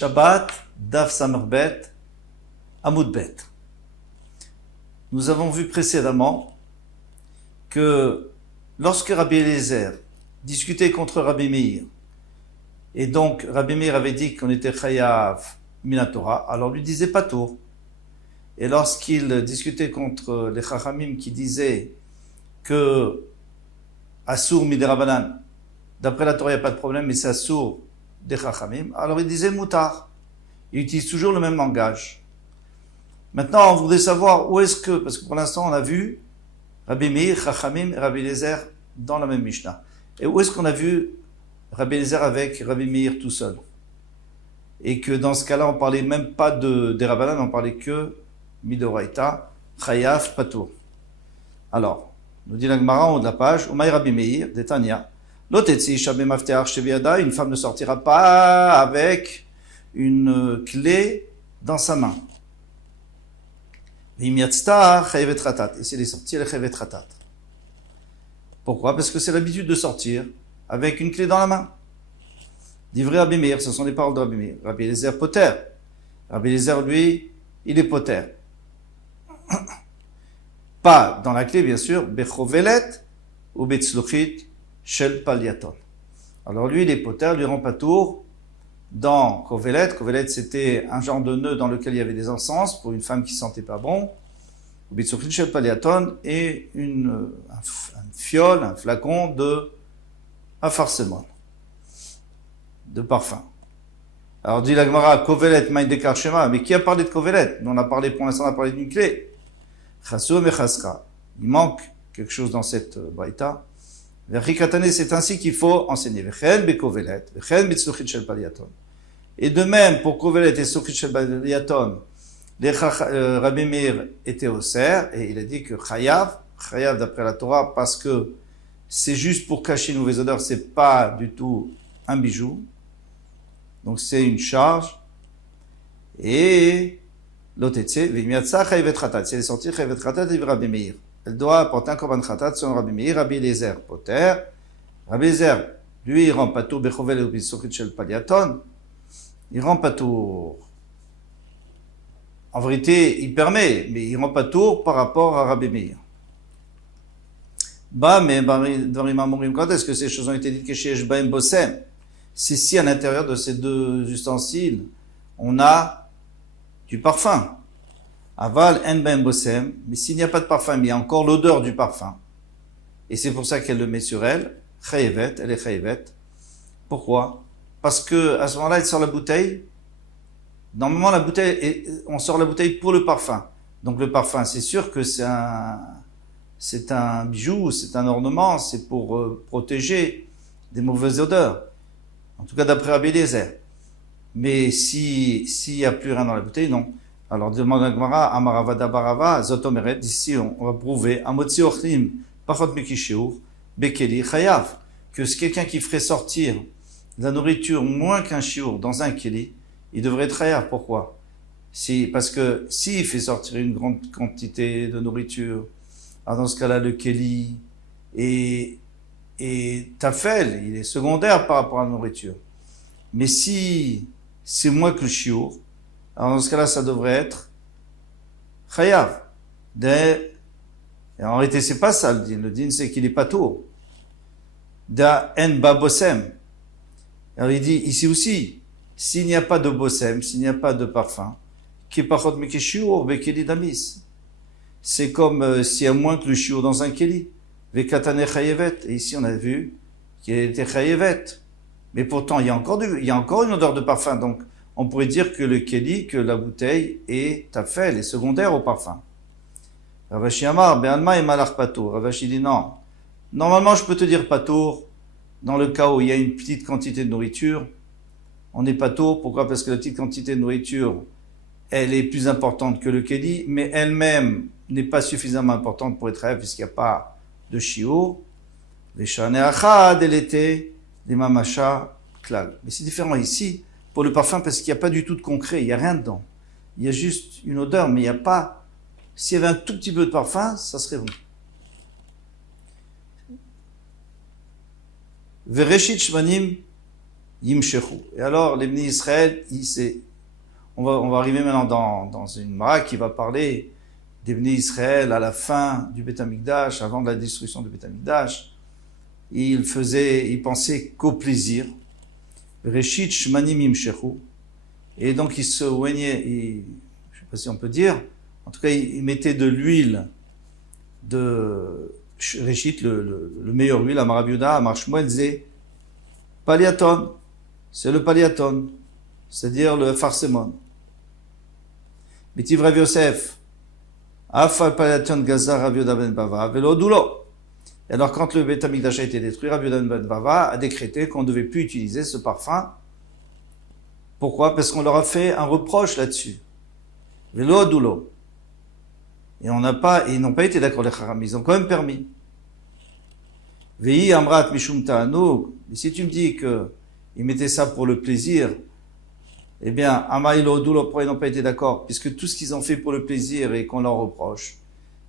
Shabbat, Daf Samerbet, Amoudbet. Nous avons vu précédemment que lorsque Rabbi Eliezer discutait contre Rabbi Meir, et donc Rabbi Meir avait dit qu'on était Chayav Minatora, alors lui disait pas tour. Et lorsqu'il discutait contre les Chachamim qui disaient que Assour Miderabanan, d'après la Torah il n'y a pas de problème, mais c'est Assour des Chachamim, alors il disait Moutar. Il utilise toujours le même langage. Maintenant, on voudrait savoir où est-ce que, parce que pour l'instant on a vu Rabbi Meir, Chachamim et Rabbi Eliezer dans la même Mishnah. Et où est-ce qu'on a vu Rabbi Eliezer avec Rabbi Meir tout seul? Et que dans ce cas-là, on parlait même pas des Rabbanan, on parlait que Midoraita, Chayav, Patour. Alors, nous dit la Gemara en haut de la page, Umaï Rabbi Meir, Detania, Lotetsi Shabé Mafteach Sheviada, une femme ne sortira pas avec une clé dans sa main. Vimiatsta Chayavet Ratat. Et si elle est sortie, elle est Chayavet Ratat. Pourquoi? Parce que c'est l'habitude de sortir avec une clé dans la main. Divrei Rabbi Meir, ce sont les paroles de Rabbi Meir. Rabbi Eliezer Poter. Rabbi Eliezer, lui, il est Poter. Pas dans la clé, bien sûr, Bechovelet ou Betzluchit Shel Paliaton. Alors lui, il est Poter, lui rend pas tour dans Kovelet. Kovelet, c'était un genre de nœud dans lequel il y avait des encens pour une femme qui sentait pas bon. Ou Betzluchit Shel Paliaton et un fiole, un flacon de farsemon, de parfum. Alors dit la Gemara, Kovelet Maïdekar Shema, mais qui a parlé de Kovelet? Nous on a parlé, pour l'instant on a parlé d'une clé. Chasoum et Chaskra. Il manque quelque chose dans cette braïta. Verikatane, c'est ainsi qu'il faut enseigner. Vechen be Kovelet, Vechen be Shel Paliaton. Et de même, pour Kovelet et Tzluchit Shel Paliaton, Rabbi Meir était au cerf, et il a dit que Chayav d'après la Torah, parce que c'est juste pour cacher une mauvaise odeur, c'est pas du tout un bijou. Donc c'est une charge. Et l'otetse, vimiatsa chayavet chatat. Si elle est sortie, chayavet chatat, et Rabbi Meir. Elle doit apporter un korban chatat selon Rabbi Meir, Rabbi Eliezer, poter. Rabbi Eliezer, lui, il rend patour, bechovel et bisochit shel paliaton. Il rend patour. En vérité, il permet, mais il rend patour par rapport à Rabbi Meir. Bah, mais quand est-ce que ces choses ont été dites que chez Eshbaim Bossem? C'est si à l'intérieur de ces deux ustensiles, on a du parfum. Aval en baim Bossem, mais s'il n'y a pas de parfum, mais il y a encore l'odeur du parfum. Et c'est pour ça qu'elle le met sur elle. Chayevet, elle est chayevet. Pourquoi? Parce que à ce moment-là, elle sort la bouteille. Normalement, la bouteille, on sort la bouteille pour le parfum. Donc le parfum, c'est sûr que c'est un bijou, c'est un ornement, c'est pour protéger des mauvaises odeurs. En tout cas, d'après Rabbi Eliezer. Mais s'il n'y a plus rien dans la bouteille, non. Alors, demande à Gemara, Amaravada Barava, Zotomeret, d'ici, on va prouver, Amotzi Ochlim, Pachot Mekisheur, Bekeli, Chayav, que c'est quelqu'un qui ferait sortir de la nourriture moins qu'un chiour dans un keli, il devrait être Chayav. Pourquoi? Parce que s'il fait sortir une grande quantité de nourriture, alors dans ce cas-là, le keli et tafel, il est secondaire par rapport à la nourriture. Mais si c'est moins que le chiour, alors dans ce cas-là, ça devrait être chayav. Et en réalité, c'est pas ça le din. Le din, c'est qu'il est pas tour. Da en ba bossem. Alors il dit, ici aussi, s'il n'y a pas de bossem, s'il n'y a pas de parfum, qui pachot me keshiour, bekeli damis. C'est comme s'il y a moins que le chiour dans un keli. Vekatane chayevet. Et ici, on a vu qu'il était chayevet. Mais pourtant, il y a encore une odeur de parfum. Donc, on pourrait dire que le keli, que la bouteille est tafel, est secondaire au parfum. Ravashi Amar, Be'alma et Malach Patour. Ravashi dit non. Normalement, je peux te dire Patour, dans le cas où il y a une petite quantité de nourriture. On est Patour. Pourquoi? Parce que la petite quantité de nourriture, elle est plus importante que le keli, mais elle-même n'est pas suffisamment importante pour être rêve, puisqu'il n'y a pas de shiur. Veshane achad el était des mamacha klal. Mais c'est différent ici pour le parfum parce qu'il n'y a pas du tout de concret, il n'y a rien dedans. Il y a juste une odeur, mais il n'y a pas. S'il y avait un tout petit peu de parfum, ça serait bon. Vereshit shvanim Yimshechu. Et alors, les Bnei Israël, on va arriver maintenant dans une mara qui va parler des Bnei Israël à la fin du Beth Amikdash, avant la destruction du Beth Amikdash. Ils pensaient qu'au plaisir. Reshit Shmanim Yimshechu. Et donc, ils se oignaient, je ne sais pas si on peut dire, en tout cas, ils mettaient de l'huile de Reshit, le meilleur huile, Amar Rabbi Yehuda, Amar Shmuel disait Paliaton, c'est le Paliaton, c'est-à-dire le Farsemon. Mitiv Rav Yosef, Afal Paliaton Gazar Rabbi Yehuda ben Bava, Velo Doulo. Et alors, quand le Beth Amikdash a été détruit, Rabbi Yehuda ben Bava a décrété qu'on ne devait plus utiliser ce parfum. Pourquoi? Parce qu'on leur a fait un reproche là-dessus. Velo Doulo. Et ils n'ont pas été d'accord, les Chacham, ils ont quand même permis. Vehi amrat mishum ta'anug. Et si tu me dis qu'ils mettaient ça pour le plaisir, eh bien, amaïlo doulo, pourquoi ils n'ont pas été d'accord? Puisque tout ce qu'ils ont fait pour le plaisir et qu'on leur reproche,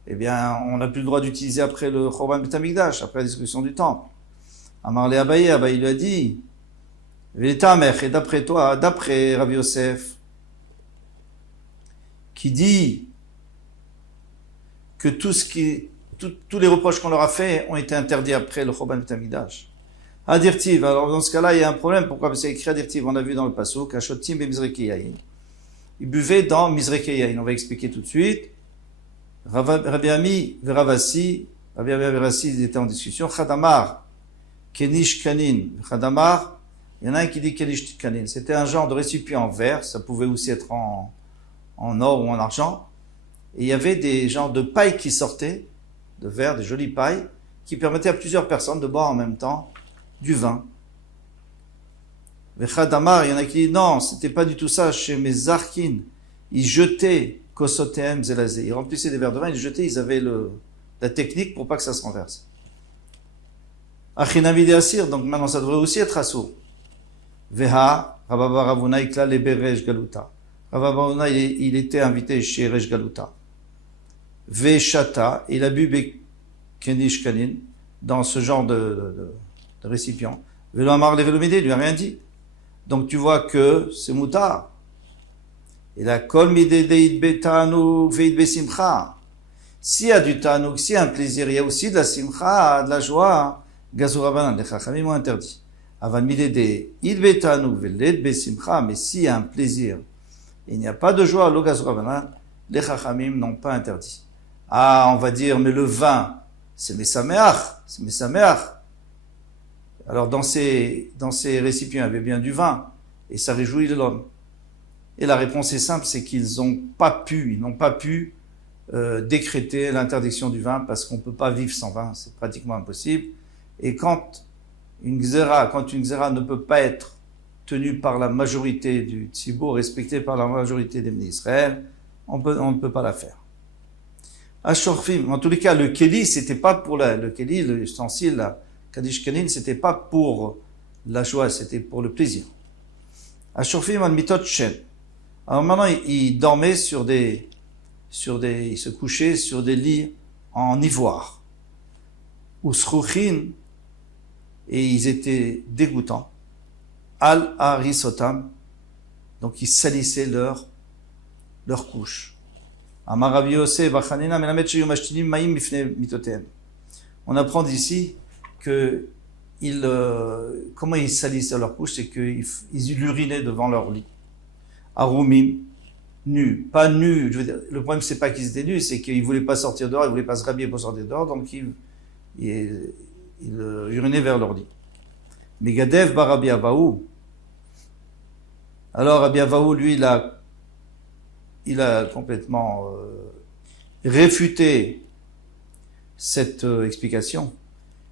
eh bien, on n'a plus le droit d'utiliser après le Chorban Beth Amikdash, après la destruction du temple. Amar le Abaye lui a dit, V'etamech, et d'après toi, d'après Rav Yosef, qui dit que tous les reproches qu'on leur a faits ont été interdits après le Chorban Beth Amikdash. Adirtiv, alors dans ce cas-là, il y a un problème. Pourquoi? Parce qu'il y a écrit Adirtiv, on a vu dans le Passouk, Ashotim be Mizreki Yayin. Ils buvaient dans Mizreki Yayin. On va expliquer tout de suite. Rabbi Ami Veravasi, ils étaient en discussion. Chadamar, Kenish Kanin. Chadamar, il y en a un qui dit Kenish Kanin. C'était un genre de récipient en verre, ça pouvait aussi être en or ou en argent. Et il y avait des genres de pailles qui sortaient, de verre, des jolies pailles, qui permettaient à plusieurs personnes de boire en même temps du vin. Vechadamar, il y en a qui disent non, c'était pas du tout ça chez mes Zarkin. Ils jetaient Kosotem Zelazé. Ils remplissaient des verres de vin, ils jetaient, ils avaient la technique pour pas que ça se renverse. Achinavi de Asir, donc maintenant ça devrait aussi être assourd. Veha, Rababa Ravuna Ikla Lebe Rej Galuta. Rababa Ravuna, il était invité chez Rej Galuta. Veshata, il a bu Kenish Kanin dans ce genre de récipient. Velo Amar Levelomide, il lui a rien dit. Donc tu vois que c'est moutard. Et la kol midedeit betanouk veit besimcha. S'il y a du tanouk, s'il y a un plaisir, il y a aussi de la simcha, de la joie. Gazurabanan, les chachamim ont interdit. Avan midedei id betanouk veled besimcha, mais s'il y a un plaisir, il n'y a pas de joie, lo gazurabanan, les chachamim n'ont pas interdit. Ah, on va dire, mais le vin, c'est mesameach. Alors dans ces récipients, il y avait bien du vin, et ça réjouit l'homme. Et la réponse est simple, c'est qu'ils n'ont pas pu décréter l'interdiction du vin, parce qu'on ne peut pas vivre sans vin, c'est pratiquement impossible. Et quand une xéra ne peut pas être tenue par la majorité du tzibour, respectée par la majorité des Bnei Israël, on ne peut pas la faire. Ashorfim, en tous les cas, le keli, c'était pas pour le keli, l'ustensile, la Kadish Kanin, c'était pas pour la joie, c'était pour le plaisir. Ashorfim al mitot shen. Alors maintenant, ils dormaient ils se couchaient sur des lits en ivoire. Ou sruchin, et ils étaient dégoûtants. Al harisotam, donc ils salissaient leur couche. On apprend d'ici que comment ils salissaient leur couche, c'est qu'ils urinaient devant leur lit. Arumim, nus, pas nus. Je veux dire, le problème c'est pas qu'ils étaient nus, c'est qu'ils voulaient pas sortir dehors, ils voulaient pas se rhabiller pour sortir dehors, donc ils urinaient vers leur lit. Megadev bar Rabbi Avahu. Alors Rabbi Avahu, lui, il a complètement réfuté cette explication.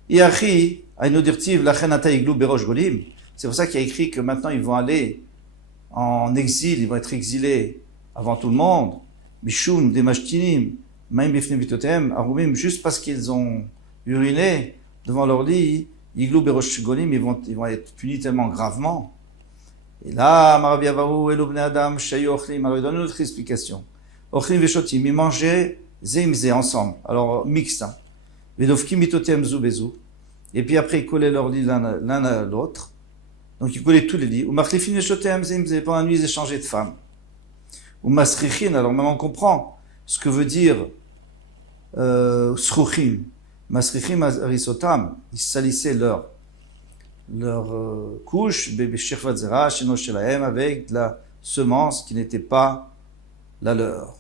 Iachi, Ainodirtiv, Lachenata Iglu Berosh Golim. C'est pour ça qu'il y a écrit que maintenant ils vont aller en exil, ils vont être exilés avant tout le monde. Mishum, Demashtinim, Maim Bifne Bitotem, Arumim, juste parce qu'ils ont uriné devant leur lit, Iglu Berosh Golim, ils vont être punis tellement gravement. Et là, Rabbi Avahu, Elo Bnei Adam, Shayu Ochlim, alors il donne une autre explication. Ochlim Veshotim, ils mangeaient Zemze ensemble, alors mixte. Vedovkim Mitotem Zu Bezu. Et puis après, ils collaient leur lit l'un à l'autre. Donc ils coulaient tous les lits. Ou machlifin veshotem zim, pendant la nuit ils échangeaient de femmes. Ou masrichin, alors maintenant on comprend ce que veut dire sruchim. Masrichim arisotam, ils salissaient leur couche, beshirvat zera, sheno shelahem, avec de la semence qui n'était pas la leur.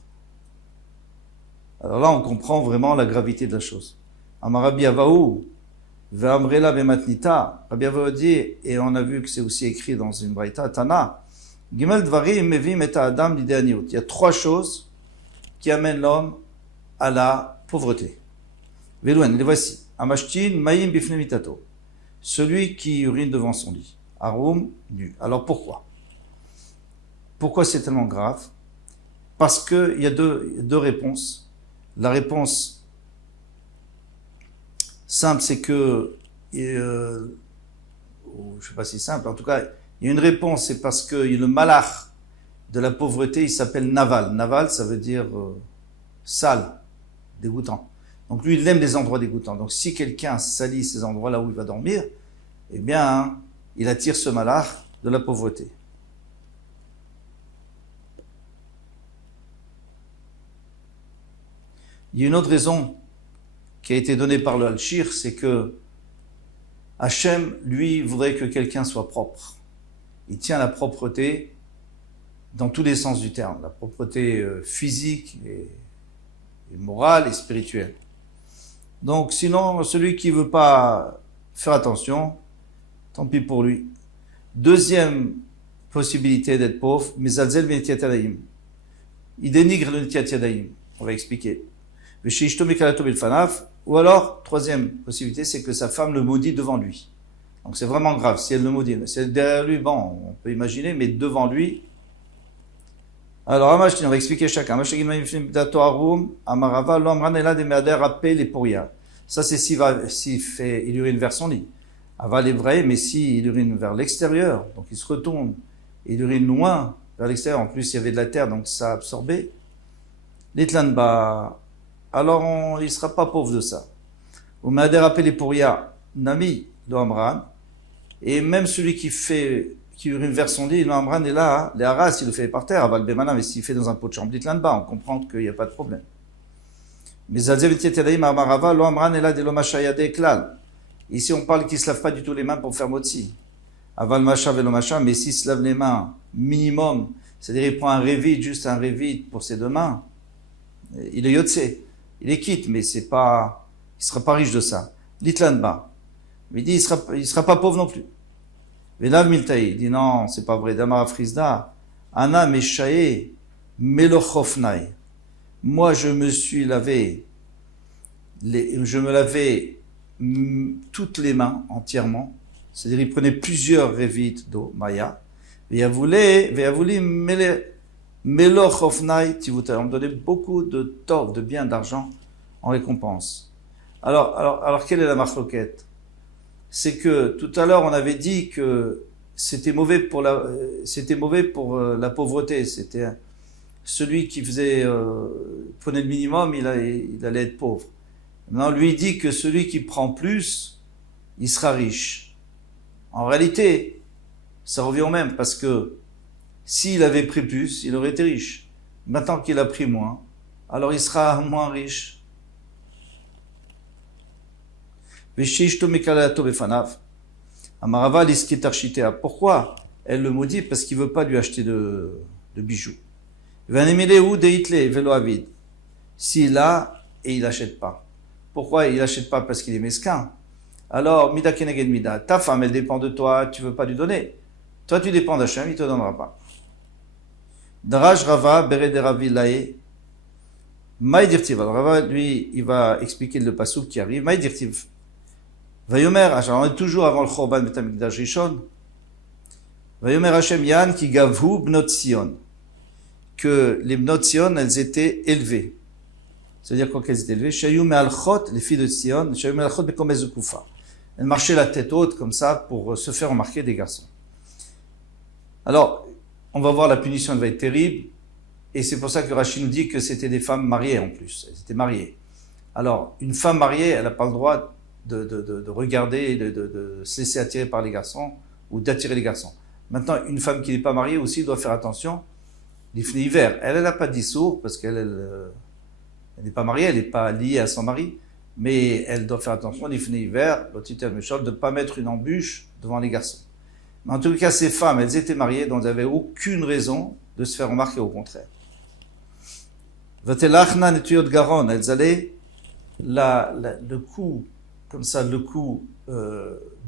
Alors là, on comprend vraiment la gravité de la chose. Amarabi Avaou, ve'amrela bematnita, Rabbi Avaou dit, et on a vu que c'est aussi écrit dans une braïta, Tana, Gimel dvarim mevim et adam l'idéaniut. Il y a 3 choses qui amènent l'homme à la pauvreté. Velouen, les voici. Amashtin maïm bifne mitato. Celui qui urine devant son lit. Arum, nu. Alors pourquoi? Pourquoi c'est tellement grave? Parce qu'il y a deux réponses. La réponse simple, c'est que, je ne sais pas si simple, en tout cas, il y a une réponse, c'est parce que le malach de la pauvreté, il s'appelle naval. Naval, ça veut dire sale, dégoûtant. Donc lui, il aime les endroits dégoûtants. Donc si quelqu'un salit ces endroits là où il va dormir, eh bien, il attire ce malach de la pauvreté. Il y a une autre raison qui a été donnée par le Al-Shir, c'est que Hachem, lui, voudrait que quelqu'un soit propre. Il tient la propreté dans tous les sens du terme, la propreté physique et morale et spirituelle. Donc sinon, celui qui ne veut pas faire attention, tant pis pour lui. Deuxième possibilité d'être pauvre, Mezalzel v'netiat yadayim. Il dénigre le netiat yadayim. On va expliquer. Ou alors, troisième possibilité, c'est que sa femme le maudit devant lui. Donc c'est vraiment grave, si elle le maudit. Si elle est derrière lui, bon, on peut imaginer, mais devant lui. Alors, on va expliquer chacun. Ça, c'est il urine vers son lit. Aval est vrai, mais s'il urine vers l'extérieur, donc il se retourne, il urine loin vers l'extérieur, en plus il y avait de la terre, donc ça a absorbé. L'itlanba, alors il ne sera pas pauvre de ça. Ou m'a rappelé pour ya, nami, do amran, et même celui qui urine vers son lit, l'amran est là, les haras, il le fait par terre, aval bemana, mais s'il fait dans un pot de chambre, l'itlanba, on comprend qu'il n'y a pas de problème. Mais l'amran est là, de l'omashayade klal. Ici, on parle qu'il ne se lave pas du tout les mains pour faire motzi. Aval macha velo macha, mais s'il se lave les mains, minimum, c'est-à-dire il prend un révit, juste un révit pour ses 2 mains, il est yotse, il est quitte, mais il ne sera pas riche de ça. L'itlanba. Mais il dit, il sera pas pauvre non plus. Vélav miltaï, il dit non, c'est pas vrai. Damar Frisda, Ana meshae melochofnai. Moi, je me lavais toutes les mains entièrement. C'est-à-dire, il prenait plusieurs révites d'eau, maya. Ve'yavuli melochofnai tivuta. On me donnait beaucoup de tov, de biens, d'argent en récompense. Alors, quelle est la marloquette? C'est que tout à l'heure, on avait dit que c'était mauvais pour la pauvreté. C'était celui qui prenait le minimum, il allait être pauvre. Maintenant, lui dit que celui qui prend plus, il sera riche. En réalité, ça revient au même, parce que s'il avait pris plus, il aurait été riche. Maintenant qu'il a pris moins, alors il sera moins riche. Pourquoi elle le maudit? Parce qu'il ne veut pas lui acheter de bijoux. S'il a, et il n'achète pas. Pourquoi il n'achète pas? Parce qu'il est mesquin. Alors, mida keneged mida, ta femme, elle dépend de toi, tu ne veux pas lui donner. Toi, tu dépends d'Hachem, il ne te donnera pas. Daraj Rava, Bered Ravi Lae, Maïdirtiv. Alors, Rava, lui, il va expliquer le passouk qui arrive. Maïdirtiv. Vayomer, on est toujours avant le Chorban Beit HaMikdash Rishon. Vayomer Hashem Yan ki gavhu bnot Sion. Que les bnot Sion, elles étaient élevées. C'est-à-dire quoi qu'elles étaient élevées? Shayu me'alchot, les filles de Sion, Shayu me'alchot bekomez kufa. Elles marchaient la tête haute comme ça pour se faire remarquer des garçons. Alors, on va voir la punition, elle va être terrible. Et c'est pour ça que Rashi nous dit que c'était des femmes mariées en plus. Elles étaient mariées. Alors, une femme mariée, elle n'a pas le droit de regarder, de se laisser attirer par les garçons ou d'attirer les garçons. Maintenant, une femme qui n'est pas mariée aussi doit faire attention. L'ifné hiver, elle n'a pas d'issour parce qu'elle n'est pas mariée, elle n'est pas liée à son mari, mais elle doit faire attention, l'ifné hiver, l'otitel méchol, de ne pas mettre une embûche devant les garçons. Mais en tout cas, ces femmes, elles étaient mariées, donc elles n'avaient aucune raison de se faire remarquer, au contraire. Vatelachna netuyot garon, elles allaient le cou, comme ça, le cou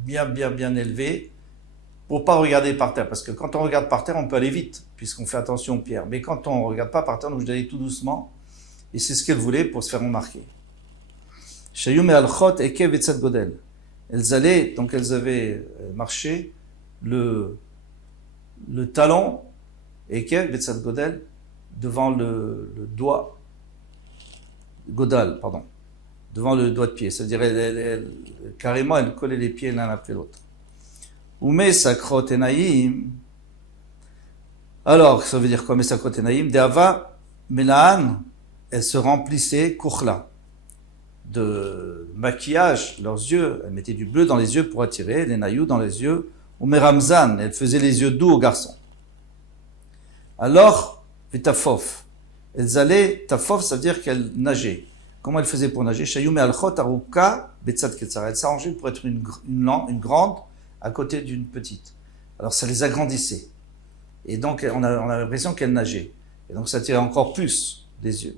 bien élevé, pour pas regarder par terre, parce que quand on regarde par terre, on peut aller vite, puisqu'on fait attention aux pierres. Mais quand on regarde pas par terre, on doit aller tout doucement, et c'est ce qu'elles voulaient pour se faire remarquer. Shayum et alchot ekev etzat godel. Elles allaient, donc elles avaient marché le talon ekev etzat godel devant le doigt godal, pardon, devant le doigt de pied. C'est-à-dire carrément, elles collaient les pieds l'un après l'autre. Ume sakrot enaim. Alors, ça veut dire quoi, sakrot enaim? Deava melaan, elles se remplissaient kuchla, de maquillage, leurs yeux. Elles mettaient du bleu dans les yeux pour attirer, les naïou dans les yeux. Ume ramzan, elles faisaient les yeux doux aux garçons. Alors, vitafof, elles allaient, tafof, ça veut dire qu'elles nageaient. Comment elles faisaient pour nager? Shayume alchot aruka betzat ketzara. Elles s'arrangeaient pour être une grande à côté d'une petite. Alors ça les agrandissait. Et donc on a l'impression qu'elles nageaient. Et donc ça tirait encore plus les yeux.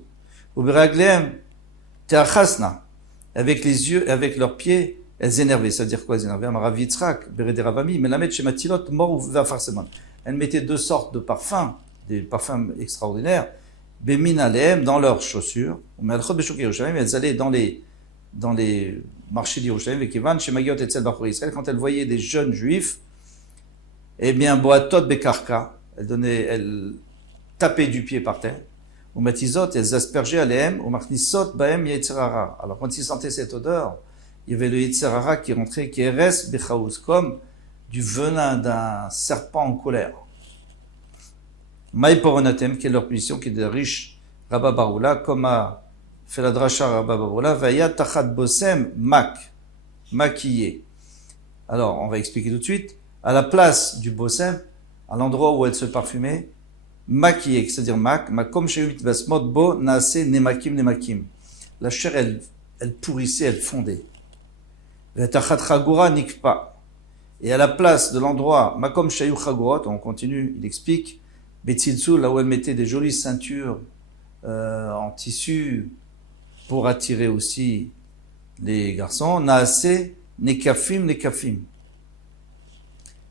Uberaglem teachasna. Avec les yeux, avec leurs pieds, elles énervaient. Ça veut dire quoi, elles énervaient? Amarav Yitzhak, Berederavami, Melamed Shematilot, mort ou vafarseman. Elles mettaient deux sortes de parfums, des parfums extraordinaires, Bemin Aleem, dans leurs chaussures, elles allaient dans les marchés d'Yerushalayim, et Kivan, chez Magiot et Tzel Israël, quand elles voyaient des jeunes juifs, eh bien, Boatot Bekarka, elles tapaient du pied par terre, ou Matizot, elles aspergeaient Aleem, ou Machnisot Baem Yetzerara. Alors, quand ils sentaient cette odeur, il y avait le Yetzerara qui rentrait, qui est res Bechaouz, comme du venin d'un serpent en colère. Maï Poronatem, qui est leur punition, qui est de riche Rabba Baroula, comme a fait la dracha Rabba Baroula, Vaya Tachat Bosem Mak, maquillé. Alors, on va expliquer tout de suite. À la place du Bosem, à l'endroit où elle se parfumait, maquillé, c'est-à-dire makom sheyumit basmot bo naase nemakim. La chair, elle pourrissait, elle fondait. Vaya Tachat Chagura nikpa. Et à la place de l'endroit, makom shayu chagurot, on continue, il explique, Betzilzou, là où elle mettait des jolies ceintures en tissu pour attirer aussi les garçons. Naase, nekafim.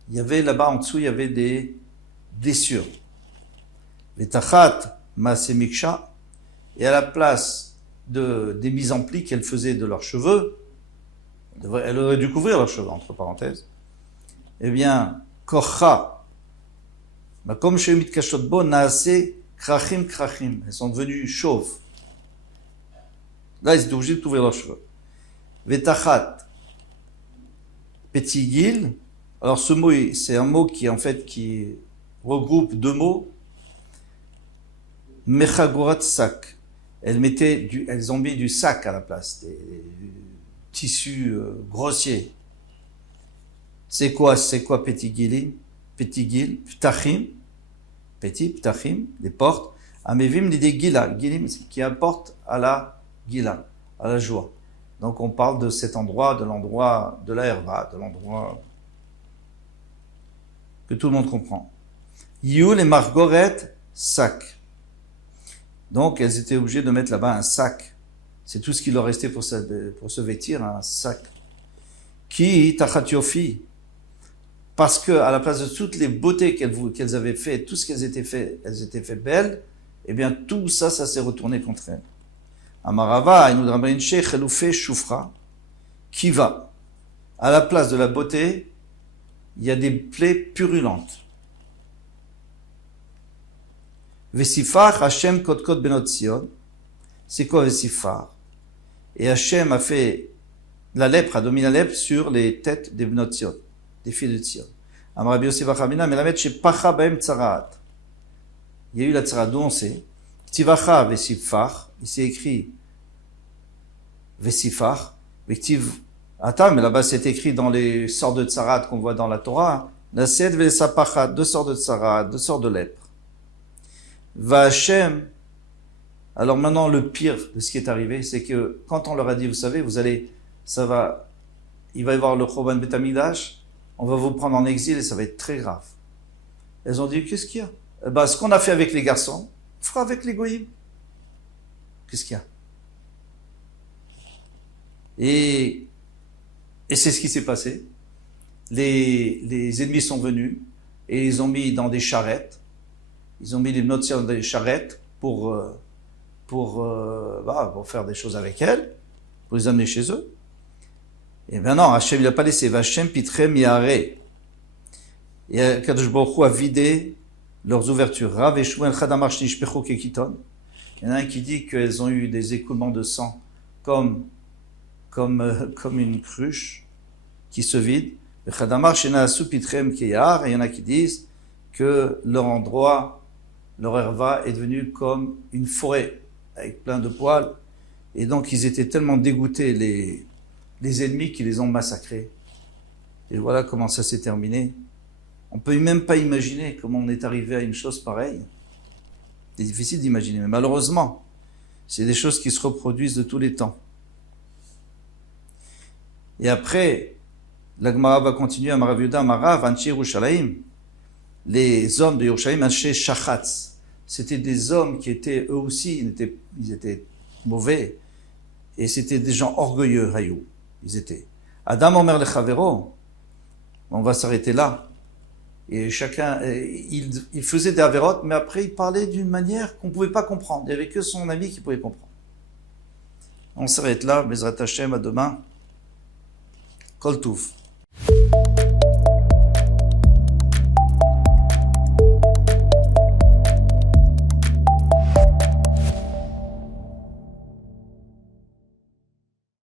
Il y avait là-bas en dessous, il y avait des blessures. Vetachat, maase miksha. Et à la place des mises en plis qu'elle faisait de leurs cheveux, elle aurait dû couvrir leurs cheveux, entre parenthèses. Eh bien, kocha. Comme chez Mitkashotbo, naase krachim. Elles sont devenues chauves. Là, ils étaient obligés de couvrir leurs cheveux. Vetachat, petit gil. Alors, ce mot, c'est un mot qui regroupe deux mots. Mechagorat sak. Elles ont mis du sac à la place, des tissus grossiers. C'est quoi petit gil? Petit gil, ptachim, les portes, amevim l'idée gila, gilim, qui apporte à la gila, à la joie. Donc on parle de cet endroit, de l'endroit de la herba, de l'endroit que tout le monde comprend. Yul et margoret, sac. Donc elles étaient obligées de mettre là-bas un sac. C'est tout ce qui leur restait pour se vêtir, un sac. Qui tachatiofi. Parce que, à la place de toutes les beautés qu'elles avaient fait, tout ce qu'elles étaient fait belles, eh bien, tout ça s'est retourné contre elles. Amarava, Inoudrabain Sheikh, Eloufé, Choufra, qui va. À la place de la beauté, il y a des plaies purulentes. Vesifar, Hachem, Kotkot, Benot Sion. C'est quoi Vesifar? Et Hachem a fait la lèpre, a dominé la lèpre sur les têtes des Benot Sion, des filles de Sion. Amarabi Yosef Achamina, Melamed chez Pacha Baem Tzaraat. Il y a eu la Tzaraat, d'où on sait. Tivacha Vesifar, il s'est écrit Vesifar, Vektiv Atam, mais là-bas c'est écrit dans les sortes de Tzaraat qu'on voit dans la Torah. La sed vesapachat, 2 sortes de tsara, 2 sortes de lèpre. Va Hashem. Alors maintenant, le pire de ce qui est arrivé, c'est que quand on leur a dit, vous savez, il va y avoir le Choban Bet Hamikdash, on va vous prendre en exil et ça va être très grave. Elles ont dit, qu'est-ce qu'il y a? Eh ben, ce qu'on a fait avec les garçons, on fera avec les goyim. Qu'est-ce qu'il y a? Et c'est ce qui s'est passé. Les ennemis sont venus et ils ont mis dans des charrettes. Ils ont mis les notes dans des charrettes pour faire des choses avec elles, pour les amener chez eux. Et bien non, Hachem il n'a pas laissé. Vachem pitrem yare. Et Kadosh Baruch Hu a vidé leurs ouvertures. Rav et Shmuel Chadamar Shnishpecho Kekiton. Il y en a un qui dit qu'elles ont eu des écoulements de sang comme une cruche qui se vide. Et il y en a qui disent que leur endroit, leur herva est devenu comme une forêt avec plein de poils. Et donc ils étaient tellement dégoûtés, les ennemis, qui les ont massacrés. Et voilà comment ça s'est terminé. On ne peut même pas imaginer comment on est arrivé à une chose pareille. C'est difficile d'imaginer, mais malheureusement, c'est des choses qui se reproduisent de tous les temps. Et après, la Gemara va continuer à Marav Yuda, Marav, Anchi Yerushalayim. Les hommes de Yerushalayim, Anchi Shachatz. C'était des hommes qui étaient, eux aussi, ils étaient mauvais. Et c'était des gens orgueilleux, Hayou. Ils étaient. Adam Omer le Chavero. On va s'arrêter là. Et chacun, il faisait des avérotes, mais après il parlait d'une manière qu'on ne pouvait pas comprendre. Il n'y avait que son ami qui pouvait comprendre. On s'arrête là. Bezrat Hashem, à demain. Kol Touf.